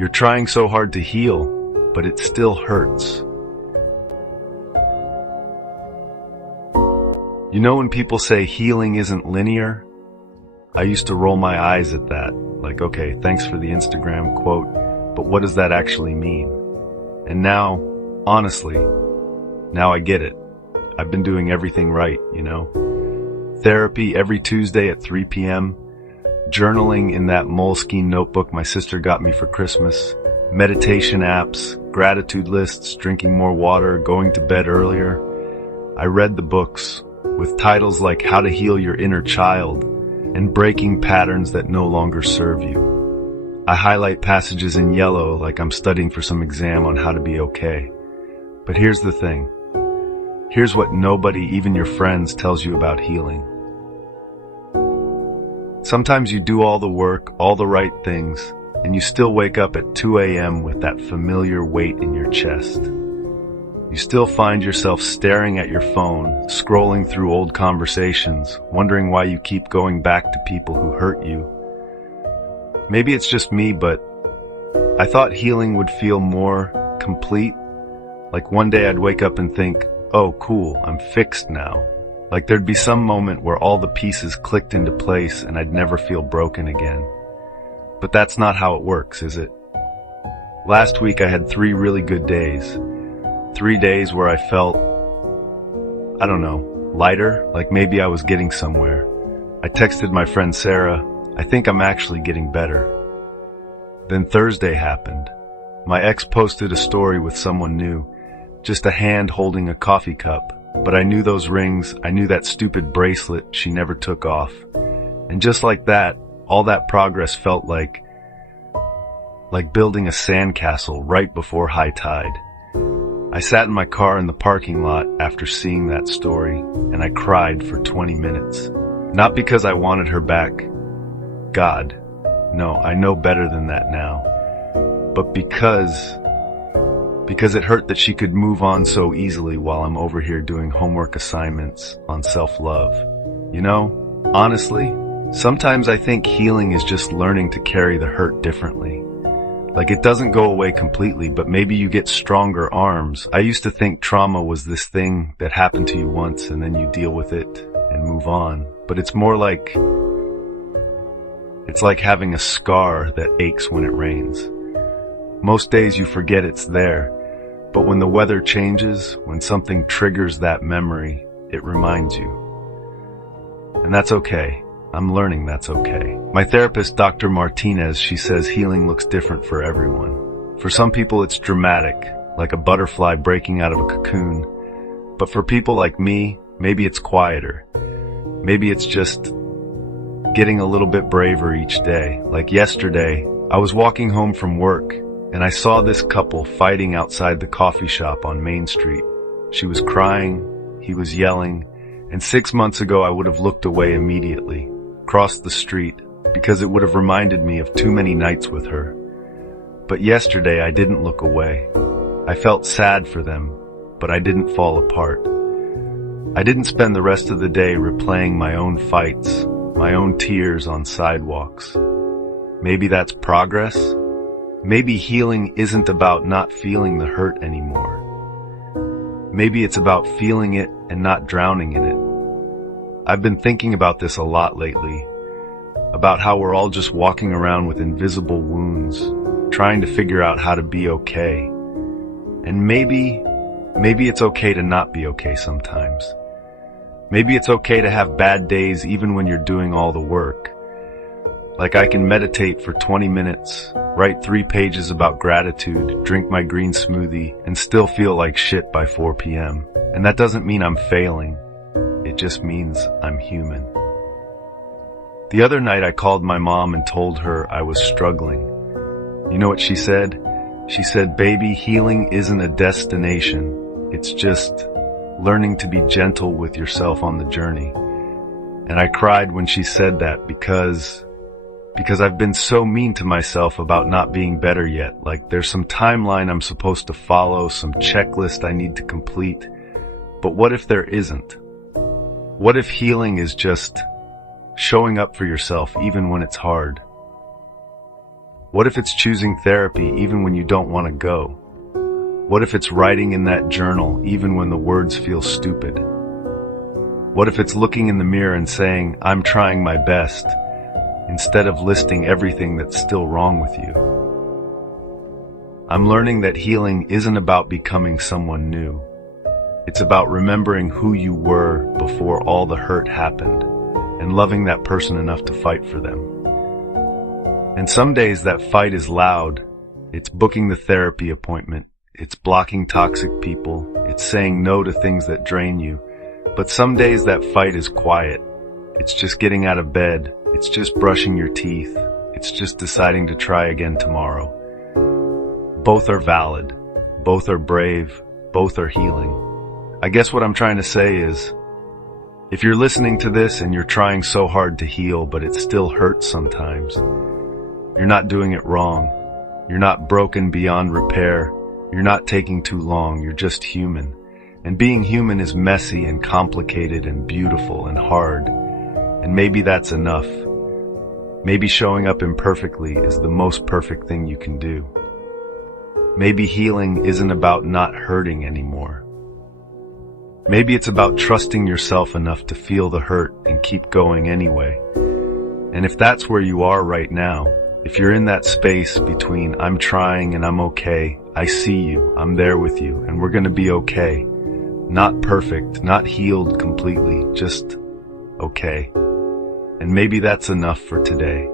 You're trying so hard to heal, but it still hurts. You know when people say healing isn't linear? I used to roll my eyes at that, like, okay, thanks for the Instagram quote, but what does that actually mean? And now, honestly, now I get it. I've been doing everything right, you know? Therapy every Tuesday at 3 p.m., journaling in that Moleskine notebook my sister got me for Christmas, meditation apps, gratitude lists, drinking more water, going to bed earlier. I read the books with titles like How to Heal Your Inner Child and Breaking Patterns That No Longer Serve You. I highlight passages in yellow like I'm studying for some exam on how to be okay. But here's the thing. Here's what nobody, even your friends, tells you about healing. Sometimes you do all the work, all the right things, and you still wake up at 2 a.m. with that familiar weight in your chest. You still find yourself staring at your phone, scrolling through old conversations, wondering why you keep going back to people who hurt you. Maybe it's just me, but I thought healing would feel more complete. Like one day I'd wake up and think, oh cool, I'm fixed now. Like there'd be some moment where all the pieces clicked into place and I'd never feel broken again. But that's not how it works, is it? Last week I had 3 really good days. 3 days where I felt, I don't know, lighter, like maybe I was getting somewhere. I texted my friend Sarah, I think I'm actually getting better. Then Thursday happened. My ex posted a story with someone new, just a hand holding a coffee cup. But I knew those rings, I knew that stupid bracelet she never took off. And just like that, all that progress felt like building a sandcastle right before high tide. I sat in my car in the parking lot after seeing that story, and I cried for 20 minutes. Not because I wanted her back. God, no, I know better than that now. But because it hurt that she could move on so easily while I'm over here doing homework assignments on self-love. You know, honestly, sometimes I think healing is just learning to carry the hurt differently. Like it doesn't go away completely, but maybe you get stronger arms. I used to think trauma was this thing that happened to you once and then you deal with it and move on. But it's more like, it's like having a scar that aches when it rains. Most days you forget it's there. But when the weather changes, when something triggers that memory, it reminds you. And that's okay. I'm learning that's okay. My therapist, Dr. Martinez, she says healing looks different for everyone. For some people it's dramatic, like a butterfly breaking out of a cocoon. But for people like me, maybe it's quieter. Maybe it's just getting a little bit braver each day. Like yesterday, I was walking home from work, and I saw this couple fighting outside the coffee shop on Main Street. She was crying, he was yelling, and 6 months ago I would have looked away immediately, crossed the street, because it would have reminded me of too many nights with her. But yesterday I didn't look away. I felt sad for them, but I didn't fall apart. I didn't spend the rest of the day replaying my own fights, my own tears on sidewalks. Maybe that's progress? Maybe healing isn't about not feeling the hurt anymore. Maybe it's about feeling it and not drowning in it. I've been thinking about this a lot lately, about how we're all just walking around with invisible wounds, trying to figure out how to be okay. And maybe it's okay to not be okay sometimes. Maybe it's okay to have bad days even when you're doing all the work. Like I can meditate for 20 minutes, write 3 pages about gratitude, drink my green smoothie, and still feel like shit by 4 p.m. And that doesn't mean I'm failing. It just means I'm human. The other night I called my mom and told her I was struggling. You know what she said? She said, baby, healing isn't a destination. It's just learning to be gentle with yourself on the journey. And I cried when she said that because I've been so mean to myself about not being better yet. Like there's some timeline I'm supposed to follow, some checklist I need to complete. But what if there isn't? What if healing is just showing up for yourself even when it's hard? What if it's choosing therapy even when you don't want to go? What if it's writing in that journal even when the words feel stupid? What if it's looking in the mirror and saying, "I'm trying my best," instead of listing everything that's still wrong with you? I'm learning that healing isn't about becoming someone new. It's about remembering who you were before all the hurt happened and loving that person enough to fight for them. And some days that fight is loud. It's booking the therapy appointment. It's blocking toxic people. It's saying no to things that drain you. But some days that fight is quiet. It's just getting out of bed. It's just brushing your teeth. It's just deciding to try again tomorrow. Both are valid. Both are brave. Both are healing. I guess what I'm trying to say is, if you're listening to this and you're trying so hard to heal, but it still hurts sometimes, you're not doing it wrong. You're not broken beyond repair. You're not taking too long. You're just human. And being human is messy and complicated and beautiful and hard. And maybe that's enough. Maybe showing up imperfectly is the most perfect thing you can do. Maybe healing isn't about not hurting anymore. Maybe it's about trusting yourself enough to feel the hurt and keep going anyway. And if that's where you are right now, if you're in that space between I'm trying and I'm okay, I see you, I'm there with you, and we're gonna be okay. Not perfect, not healed completely, just okay. And maybe that's enough for today.